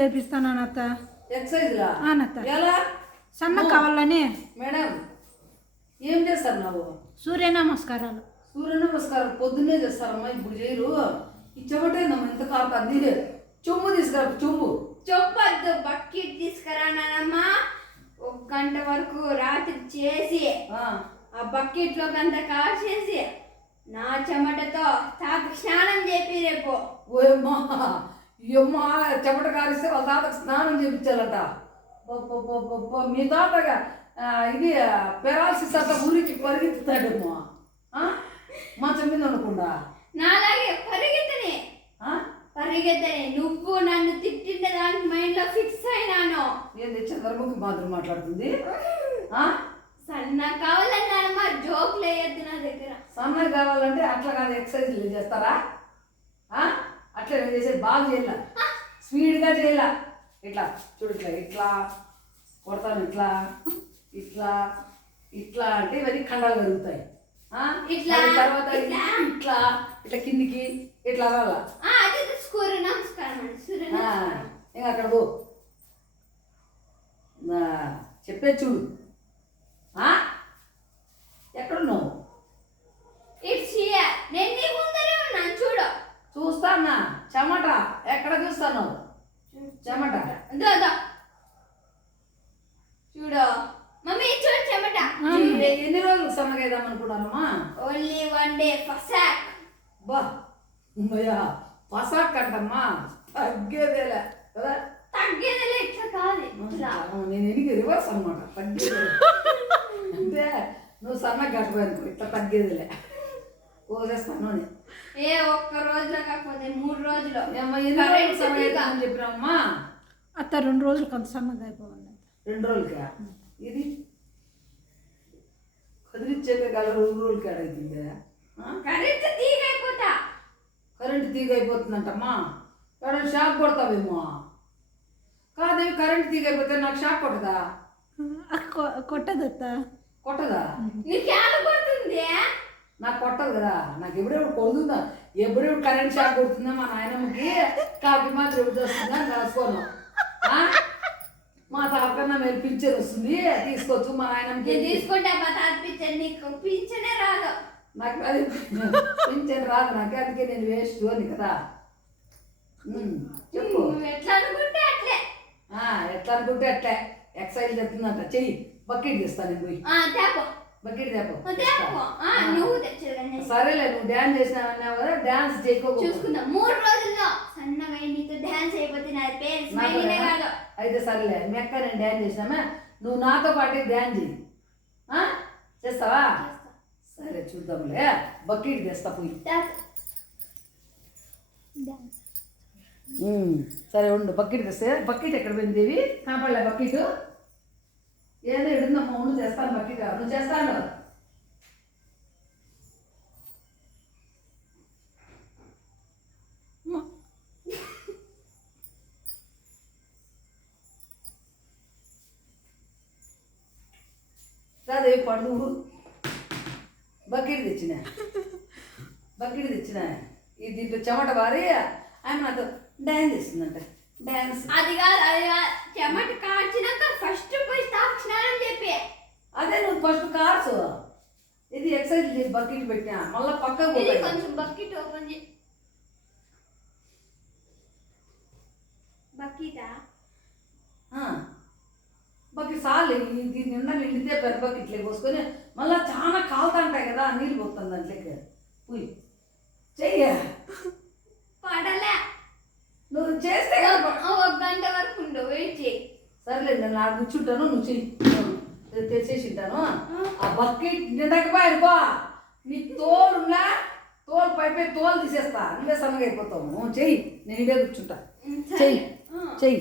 Exercise చేపిస్తాను అత్త అవునత్త ఎలా? సన్న కావాలని. మేడం ఏం చేస్తారు నువ్వు? సూర్య నమస్కారాలు. సూర్య నమస్కారం పొద్దున్నే చేస్తారమ్మా ఇప్పుడు చేయరు. ఈ చెమటేందమ్మా ఎంత కాపుతుంది చెంబు తీసుకురా చెంబు. చెప్పొద్దు బకెట్ తీసుకురానమ్మా ఒక గంట వరకు రాత్రి చేసి ఆ, ఆ బకెట్లో గంట కాసేసి నా చెమటతో తాత స్నానం చేపి రేపు. ఓయమ్మా ఇమ్మా చెమట కారిస్తే వాళ్ళ తాతకు స్నానం చేయించాలంట మీ తాతగా ఇది పెరాలసిస్ అంతా ఊరికి పరిగెత్తుతాడేమో? మంచం మీద ఉండకుండా. నాలాగే పరిగెత్తని? పరిగెత్తని. నువ్వు నన్ను తిట్టిన దానికి మైండ్లో ఫిక్స్ అయినాను. ఏంది చంద్రముఖి మాదిరి మాట్లాడుతుంది? సన్న కావాలన్నానమ్మా జోకులు వేయద్దు నా దగ్గర. సన్నగా కావాలంటే అట్లా కాదు ఎక్సర్సైజ్ చేస్తారా? అట్లా చేసేది బాగా చేయాల. స్పీడ్గా చేయాల. ఇట్లా చూడు ఇట్లా ఇట్లా కొడతాను ఇట్లా ఇట్లా ఇట్లా అంటే ఇవన్నీ ఖండాలు పెరుగుతాయి. ఆ? ఇట్లా, తర్వాత ఇట్లా. ఇట్లా కిందికి ఇట్లా సూర్య నమస్కారం సూర్య నమస్కారం. ఇంకా అక్కడ పో. చెప్పే చూడు ఆ? ఎక్కడున్నావు ఇట్స్ హియర్ నేను నీ ముందరే ఉన్నాను చూడు చూస్తానా చెమట ఎక్కడ చూస్తాను చెమట దో దో చూడు. మమ్మీ చూడు చెమట. ఎన్ని రోజులు సన్నగేద్దాం అనుకున్నారమ్మా ఓన్లీ వన్ డే ఫసాక్ బా అమ్మయ్యా పసాక్ అంటమ్మా. తగ్గేదేలే కదా? తగ్గేదిలే ఇట్లా కాదు ఇట్లా. నేను ఎనికి రివర్స్ అనమాట తగ్గేదేలే. అంటే నువ్వు సన్నగా కట్టుకోనుకో ఇట్లా తగ్గేదిలే. కోసేస్తాను ఏ ఒక్క రోజులో కాకపోతే మూడు రోజులు. చెప్పినామమ్మా అత్త రెండు రోజులు కొంత సన్నగా అయిపోవాలి రెండు రోజులకా? ఇది? కదిలిచ్చాక గల రెండు రోజులకి అడుగుతుంది కరెక్ట్ తీగైపోతా. కరెంట్ తీగ అయిపోతుందంటమ్మా ఎవరైనా షాక్ కొడతావేమో. కాదేవి కరెంట్ తీగ అయిపోతే నాకు షాక్ కొట్టదా? కొట్టదు అత్త. కొట్టదా? కొడుతుంది? నాకు కొట్టదు కదా. నాకు ఎప్పుడెప్పుడు కొడుతుందా? ఎప్పుడెప్పుడు కరెంట్ షాక్ కొడుతుందా మా నాయనమ్మకి? కాకి మాత్రం ఎప్పుడు వస్తుందా? అని రాసుకోను మీరు పింఛన్ వస్తుంది తీసుకోవచ్చు మా నేను తీసుకుంటా మా తాత పిచ్చర్ నీకు. పింఛనే రాదు. నాకు అది పింఛన్ రాదు నాకు అందుకే నేను వేస్ట్ అని కదా. చెప్పు. ఎట్లా అనుకుంటే అట్లే. ఆ, ఎట్లా అనుకుంటే అట్లే. ఎక్సైజ్ చెప్తుందంట. చెయ్యి బకెట్ తెస్తాను పోయి. బకెట్ తేపో. సరేలే నువ్వు డ్యాన్స్ చేసినావన్నావు కదా డ్యాన్స్ చేయకోకు చూసుకుందాం. మూడు రోజుల్లో సన్నగా నీతో డాన్స్ అయిపోతే నా పేరు కాదు. అయితే సరేలే మీ అక్క నేను డ్యాన్స్ చేసినామా నువ్వు నాతో పాటు డ్యాన్స్ చెయ్యి. ఆ? చేస్తావా? సరే చూద్దాంలే. బకెట్ తెస్తా పోయి. సరే ఉండు. బకెట్ తెస్తే బకెట్ ఎక్కడ పోయింది దేవి? కాపాడలే బకెట్. ఏదో ఎడుందమ్మా ఉండు చేస్తాను బకెట్. నువ్వు చేస్తాను రాదే పడు బకెట్ తెచ్చిన. బకెట్ తెచ్చిన. ఈ దీంట్లో చెమట బారి ఆమె నాతో డ్యాన్స్ చేస్తుందంట. డ్యాన్స్ అది కాదు అది కాదు. చెమట కాల్చినాక ఫస్ట్ పోయి స్టాప్ స్నానం చెప్పి అదే నువ్వు ఫస్ట్ కార్సు ఇది ఎక్సైజ్ బకెట్ పెట్టినా. మళ్ళీ పక్కకు ఇది. కొంచెం బకెట్ ఓపెన్ చేయి. బకెటా ఆ. బకెట్ సార్లు ఇది నిండా నిండితే పెద్ద బకెట్లే పోసుకొని మళ్ళీ చాలా కాలుతా ఉంటాయి కదా నీళ్ళు పోతుంది దాంట్లోకి. పోయి. చెయ్య. పడలే. నువ్వు చేస్తే కదా ప- ఒక గంట వరకు ఉండు వెయిట్ చేయి సర్లే నేను నాకు కూర్చుంటాను నువ్వు చెయ్యి. నేను తెచ్చేసి ఉంటాను ఆ. బకెట్ నిండకపోయాడు బా నీ తోలున్నా తోలు పైపై తోలు తీసేస్తా. నువ్వే సన్నగా అయిపోతావు. నువ్వు చెయ్యి. నేను ఇదే కూర్చుంటా. చెయ్యి. చెయ్యి.